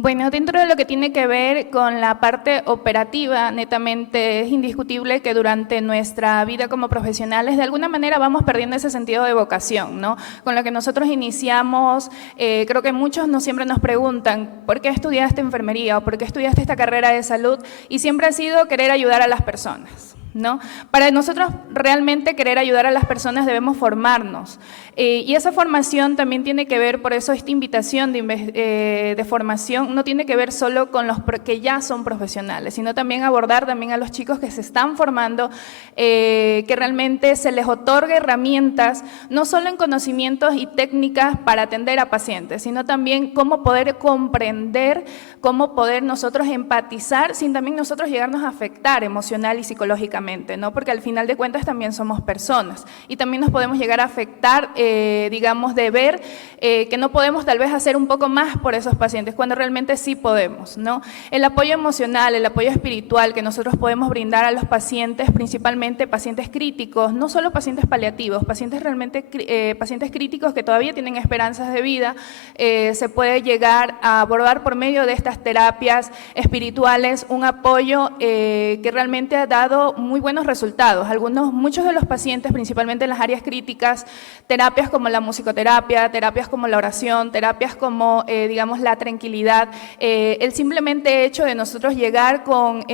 Bueno, dentro de lo que tiene que ver con la parte operativa, netamente es indiscutible que durante nuestra vida como profesionales de alguna manera vamos perdiendo ese sentido de vocación, ¿no? Con lo que nosotros iniciamos, creo que muchos siempre nos preguntan ¿por qué estudiaste enfermería o por qué estudiaste esta carrera de salud? Y siempre ha sido querer ayudar a las personas, ¿no? Para nosotros realmente querer ayudar a las personas debemos formarnos y esa formación también tiene que ver, por eso esta invitación de formación no tiene que ver solo con los que ya son profesionales, sino también abordar también a los chicos que se están formando, que realmente se les otorgue herramientas, no solo en conocimientos y técnicas para atender a pacientes, sino también cómo poder comprender, cómo poder nosotros empatizar sin también nosotros llegarnos a afectar emocional y psicológicamente, ¿no? Porque al final de cuentas también somos personas y también nos podemos llegar a afectar, digamos, de ver que no podemos tal vez hacer un poco más por esos pacientes, cuando realmente sí podemos, ¿no? El apoyo emocional, el apoyo espiritual que nosotros podemos brindar a los pacientes, principalmente pacientes críticos, no solo pacientes paliativos, pacientes realmente pacientes críticos que todavía tienen esperanzas de vida, se puede llegar a abordar por medio de estas terapias espirituales un apoyo que realmente ha dado muy buenos resultados. Muchos de los pacientes, principalmente en las áreas críticas, terapias como la musicoterapia, terapias como la oración, terapias como, digamos, la tranquilidad, el simplemente hecho de nosotros llegar con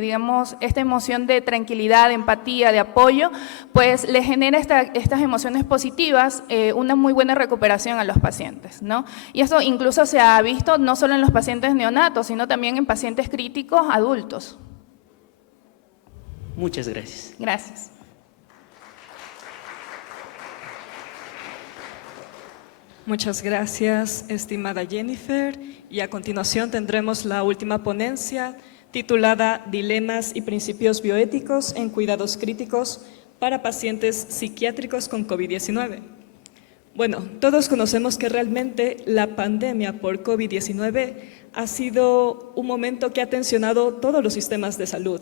digamos, esta emoción de tranquilidad, de empatía, de apoyo, pues le genera estas emociones positivas, una muy buena recuperación a los pacientes, ¿no? Y eso incluso se ha visto no solo en los pacientes neonatos, sino también en pacientes críticos adultos. Muchas gracias. Gracias. Muchas gracias, estimada Jennifer. Y a continuación tendremos la última ponencia titulada Dilemas y principios bioéticos en cuidados críticos para pacientes psiquiátricos con COVID-19. Bueno, todos conocemos que realmente la pandemia por COVID-19 ha sido un momento que ha tensionado todos los sistemas de salud.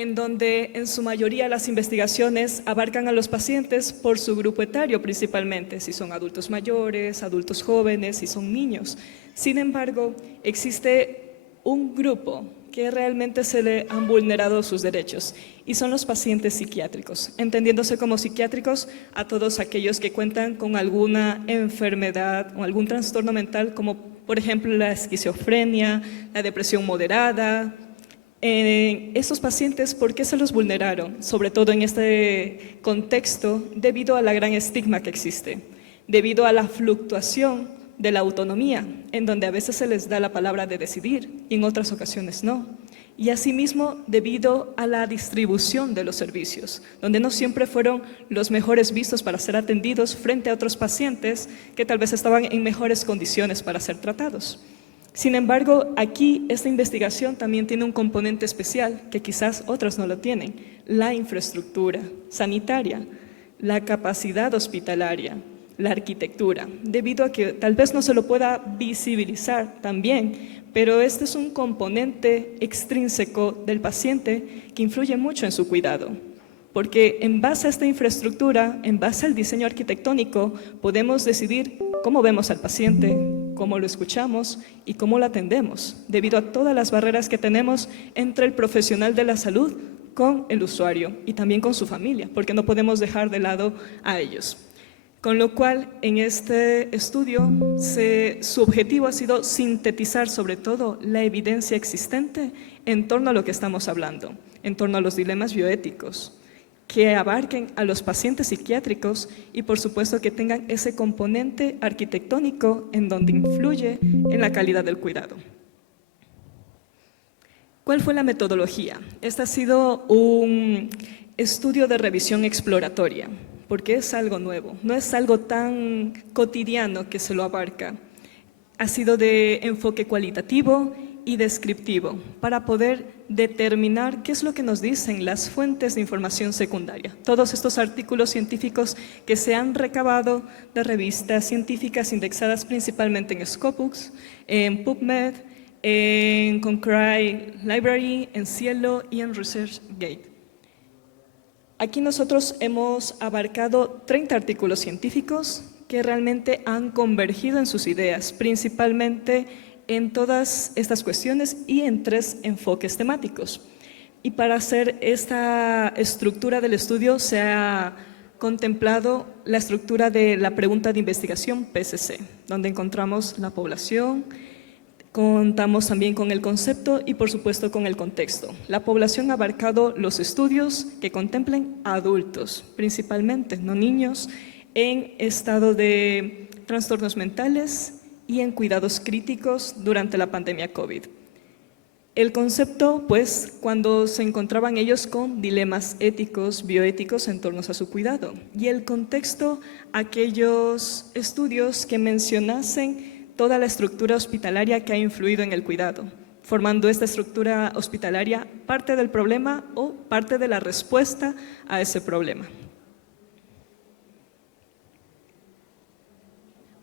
en donde en su mayoría las investigaciones abarcan a los pacientes por su grupo etario principalmente, si son adultos mayores, adultos jóvenes, si son niños. Sin embargo, existe un grupo que realmente se le han vulnerado sus derechos y son los pacientes psiquiátricos, entendiéndose como psiquiátricos a todos aquellos que cuentan con alguna enfermedad o algún trastorno mental, como por ejemplo la esquizofrenia, la depresión moderada. Estos pacientes, ¿por qué se los vulneraron? Sobre todo en este contexto, debido a la gran estigma que existe, debido a la fluctuación de la autonomía, en donde a veces se les da la palabra de decidir y en otras ocasiones no. Y asimismo, debido a la distribución de los servicios, donde no siempre fueron los mejores vistos para ser atendidos frente a otros pacientes que tal vez estaban en mejores condiciones para ser tratados. Sin embargo, aquí esta investigación también tiene un componente especial que quizás otras no lo tienen: la infraestructura sanitaria, la capacidad hospitalaria, la arquitectura, debido a que tal vez no se lo pueda visibilizar también, pero este es un componente extrínseco del paciente que influye mucho en su cuidado. Porque en base a esta infraestructura, en base al diseño arquitectónico, podemos decidir cómo vemos al paciente, cómo lo escuchamos y cómo lo atendemos, debido a todas las barreras que tenemos entre el profesional de la salud con el usuario y también con su familia, porque no podemos dejar de lado a ellos. Con lo cual, en este estudio, su objetivo ha sido sintetizar sobre todo la evidencia existente en torno a lo que estamos hablando, en torno a los dilemas bioéticos, que abarquen a los pacientes psiquiátricos y por supuesto que tengan ese componente arquitectónico en donde influye en la calidad del cuidado. ¿Cuál fue la metodología? Este ha sido un estudio de revisión exploratoria, porque es algo nuevo, no es algo tan cotidiano que se lo abarca. Ha sido de enfoque cualitativo y descriptivo para poder determinar qué es lo que nos dicen las fuentes de información secundaria. Todos estos artículos científicos que se han recabado de revistas científicas indexadas principalmente en Scopus, en PubMed, en Cochrane Library, en Cielo y en ResearchGate. Aquí nosotros hemos abarcado 30 artículos científicos que realmente han convergido en sus ideas, principalmente en todas estas cuestiones y en 3 enfoques temáticos. Y para hacer esta estructura del estudio se ha contemplado la estructura de la pregunta de investigación PSC, donde encontramos la población, contamos también con el concepto y por supuesto con el contexto. La población ha abarcado los estudios que contemplen adultos, principalmente, no niños, en estado de trastornos mentales y en cuidados críticos durante la pandemia COVID. El concepto, pues, cuando se encontraban ellos con dilemas éticos, bioéticos en torno a su cuidado. Y el contexto, aquellos estudios que mencionasen toda la estructura hospitalaria que ha influido en el cuidado, formando esta estructura hospitalaria parte del problema o parte de la respuesta a ese problema.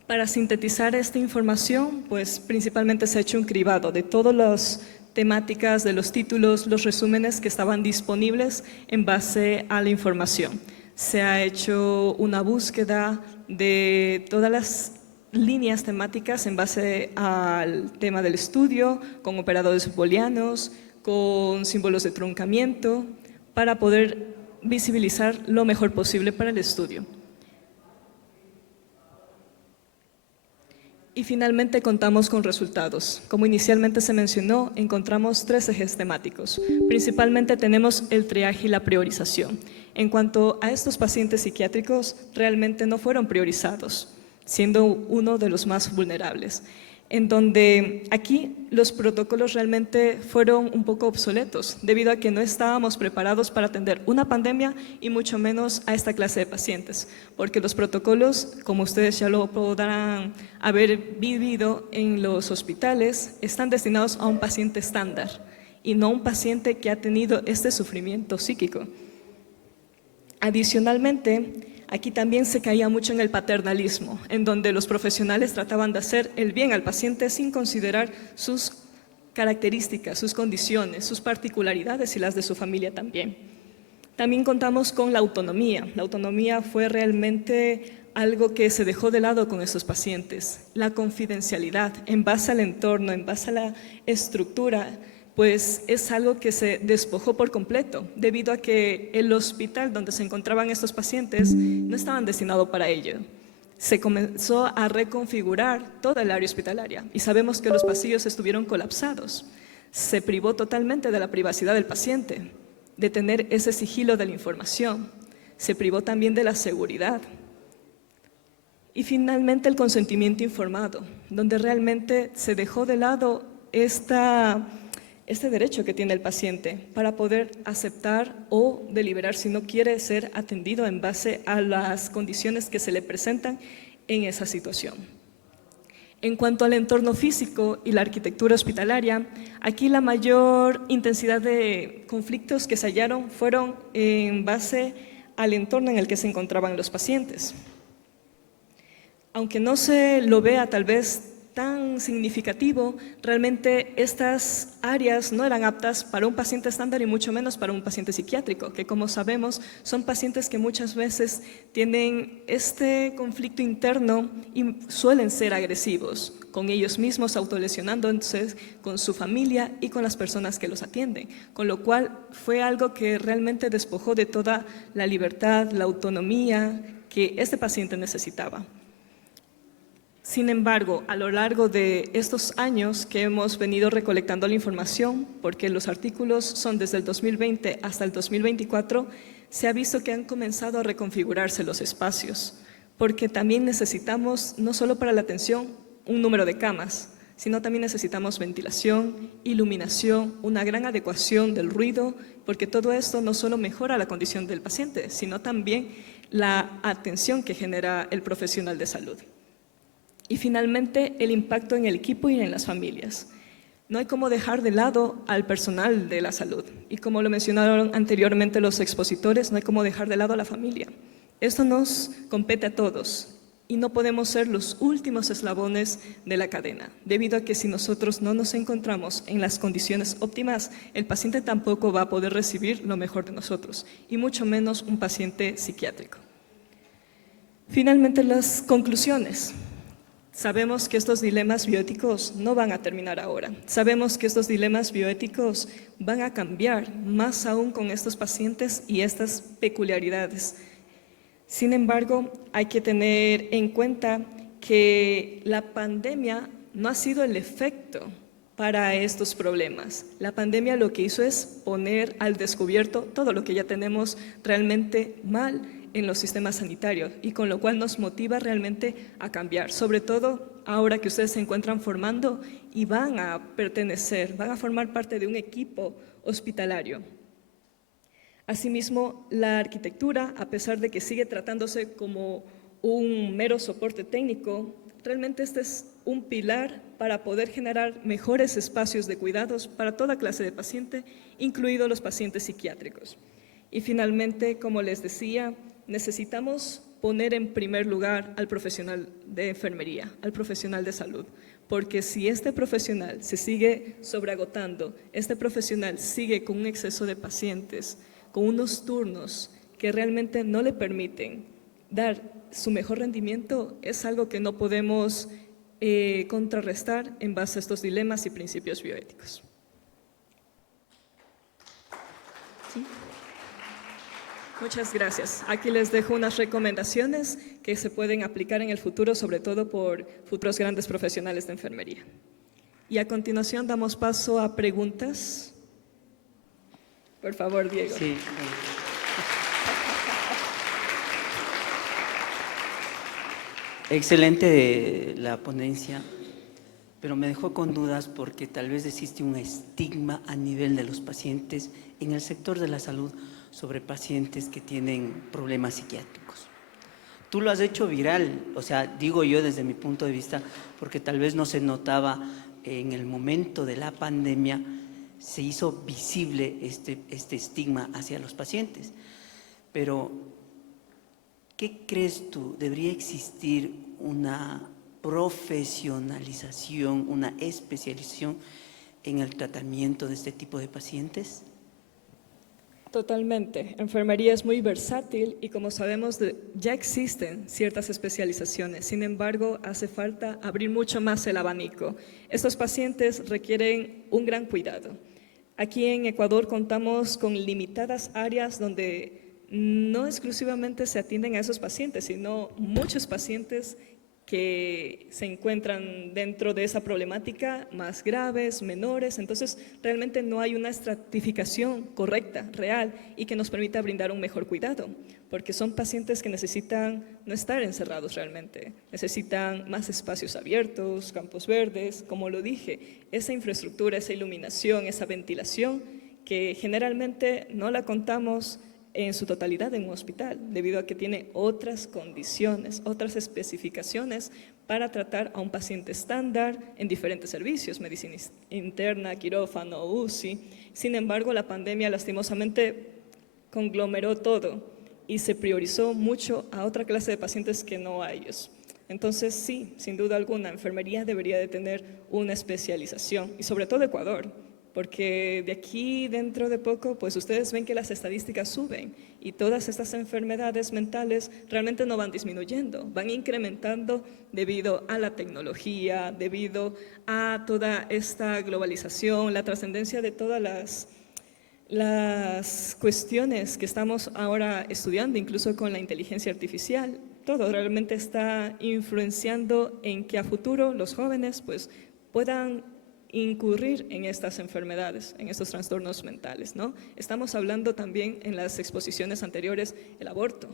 Para sintetizar esta información, pues principalmente se ha hecho un cribado de todas las temáticas, de los títulos, los resúmenes que estaban disponibles en base a la información. Se ha hecho una búsqueda de todas las líneas temáticas en base al tema del estudio, con operadores booleanos, con símbolos de truncamiento, para poder visibilizar lo mejor posible para el estudio. Y finalmente contamos con resultados. Como inicialmente se mencionó, encontramos 3 ejes temáticos. Principalmente tenemos el triaje y la priorización. En cuanto a estos pacientes psiquiátricos, realmente no fueron priorizados, siendo uno de los más vulnerables, en donde aquí los protocolos realmente fueron un poco obsoletos, debido a que no estábamos preparados para atender una pandemia y mucho menos a esta clase de pacientes, porque los protocolos, como ustedes ya lo podrán haber vivido en los hospitales, están destinados a un paciente estándar y no a un paciente que ha tenido este sufrimiento psíquico. Adicionalmente, aquí también se caía mucho en el paternalismo, en donde los profesionales trataban de hacer el bien al paciente sin considerar sus características, sus condiciones, sus particularidades y las de su familia también. También contamos con la autonomía. La autonomía fue realmente algo que se dejó de lado con estos pacientes. La confidencialidad en base al entorno, en base a la estructura, pues es algo que se despojó por completo, debido a que el hospital donde se encontraban estos pacientes no estaban destinados para ello. Se comenzó a reconfigurar toda el área hospitalaria y sabemos que los pasillos estuvieron colapsados. Se privó totalmente de la privacidad del paciente, de tener ese sigilo de la información. Se privó también de la seguridad. Y finalmente el consentimiento informado, donde realmente se dejó de lado este derecho que tiene el paciente para poder aceptar o deliberar si no quiere ser atendido en base a las condiciones que se le presentan en esa situación. En cuanto al entorno físico y la arquitectura hospitalaria, aquí la mayor intensidad de conflictos que se hallaron fueron en base al entorno en el que se encontraban los pacientes. Aunque no se lo vea tal vez tan significativo, realmente estas áreas no eran aptas para un paciente estándar y mucho menos para un paciente psiquiátrico, que como sabemos son pacientes que muchas veces tienen este conflicto interno y suelen ser agresivos con ellos mismos, autolesionándose, con su familia y con las personas que los atienden, con lo cual fue algo que realmente despojó de toda la libertad, la autonomía que este paciente necesitaba. Sin embargo, a lo largo de estos años que hemos venido recolectando la información, porque los artículos son desde el 2020 hasta el 2024, se ha visto que han comenzado a reconfigurarse los espacios, porque también necesitamos, no solo para la atención, un número de camas, sino también necesitamos ventilación, iluminación, una gran adecuación del ruido, porque todo esto no solo mejora la condición del paciente, sino también la atención que genera el profesional de salud. Y finalmente, el impacto en el equipo y en las familias. No hay como dejar de lado al personal de la salud. Y como lo mencionaron anteriormente los expositores, no hay como dejar de lado a la familia. Esto nos compete a todos y no podemos ser los últimos eslabones de la cadena, debido a que si nosotros no nos encontramos en las condiciones óptimas, el paciente tampoco va a poder recibir lo mejor de nosotros, y mucho menos un paciente psiquiátrico. Finalmente, las conclusiones. Sabemos que estos dilemas bioéticos no van a terminar ahora. Sabemos que estos dilemas bioéticos van a cambiar, más aún con estos pacientes y estas peculiaridades. Sin embargo, hay que tener en cuenta que la pandemia no ha sido el efecto para estos problemas. La pandemia lo que hizo es poner al descubierto todo lo que ya tenemos realmente mal en los sistemas sanitarios, y con lo cual nos motiva realmente a cambiar, sobre todo ahora que ustedes se encuentran formando y van a formar parte de un equipo hospitalario. Asimismo, la arquitectura, a pesar de que sigue tratándose como un mero soporte técnico, realmente este es un pilar para poder generar mejores espacios de cuidados para toda clase de paciente, incluidos los pacientes psiquiátricos. Y finalmente, como les decía, necesitamos poner en primer lugar al profesional de enfermería, al profesional de salud, porque si este profesional se sigue sobreagotando, este profesional sigue con un exceso de pacientes, con unos turnos que realmente no le permiten dar su mejor rendimiento, es algo que no podemos contrarrestar en base a estos dilemas y principios bioéticos. ¿Sí? Muchas gracias. Aquí les dejo unas recomendaciones que se pueden aplicar en el futuro, sobre todo por futuros grandes profesionales de enfermería. Y a continuación damos paso a preguntas. Por favor, Diego. Sí. Excelente la ponencia, pero me dejó con dudas porque tal vez existe un estigma a nivel de los pacientes en el sector de la salud sobre pacientes que tienen problemas psiquiátricos. Tú lo has hecho viral, o sea, digo yo desde mi punto de vista, porque tal vez no se notaba en el momento de la pandemia, se hizo visible este estigma hacia los pacientes. Pero, ¿qué crees tú? ¿Debería existir una profesionalización, una especialización en el tratamiento de este tipo de pacientes? Totalmente. Enfermería es muy versátil y como sabemos ya existen ciertas especializaciones. Sin embargo, hace falta abrir mucho más el abanico. Estos pacientes requieren un gran cuidado. Aquí en Ecuador contamos con limitadas áreas donde no exclusivamente se atienden a esos pacientes, sino muchos pacientes que se encuentran dentro de esa problemática, más graves, menores. Entonces, realmente no hay una estratificación correcta, real, y que nos permita brindar un mejor cuidado, porque son pacientes que necesitan no estar encerrados realmente, necesitan más espacios abiertos, campos verdes, como lo dije, esa infraestructura, esa iluminación, esa ventilación, que generalmente no la contamos en su totalidad en un hospital, debido a que tiene otras condiciones, otras especificaciones para tratar a un paciente estándar en diferentes servicios, medicina interna, quirófano, UCI. Sin embargo, la pandemia lastimosamente conglomeró todo y se priorizó mucho a otra clase de pacientes que no a ellos. Entonces, sí, sin duda alguna, enfermería debería de tener una especialización, y sobre todo Ecuador, porque de aquí dentro de poco, pues ustedes ven que las estadísticas suben y todas estas enfermedades mentales realmente no van disminuyendo, van incrementando debido a la tecnología, debido a toda esta globalización, la trascendencia de todas las cuestiones que estamos ahora estudiando, incluso con la inteligencia artificial. Todo realmente está influenciando en que a futuro los jóvenes pues puedan incurrir en estas enfermedades, en estos trastornos mentales, ¿no? Estamos hablando también en las exposiciones anteriores, el aborto.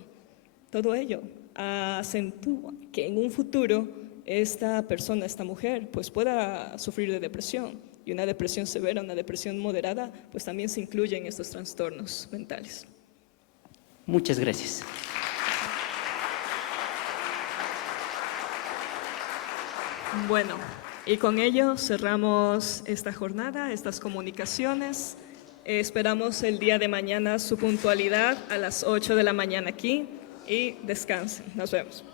Todo ello acentúa que en un futuro esta persona, esta mujer, pues pueda sufrir de depresión, y una depresión severa, una depresión moderada, pues también se incluye en estos trastornos mentales. Muchas gracias. Bueno, y con ello cerramos esta jornada, estas comunicaciones. Esperamos el día de mañana su puntualidad a las 8 de la mañana aquí y descansen. Nos vemos.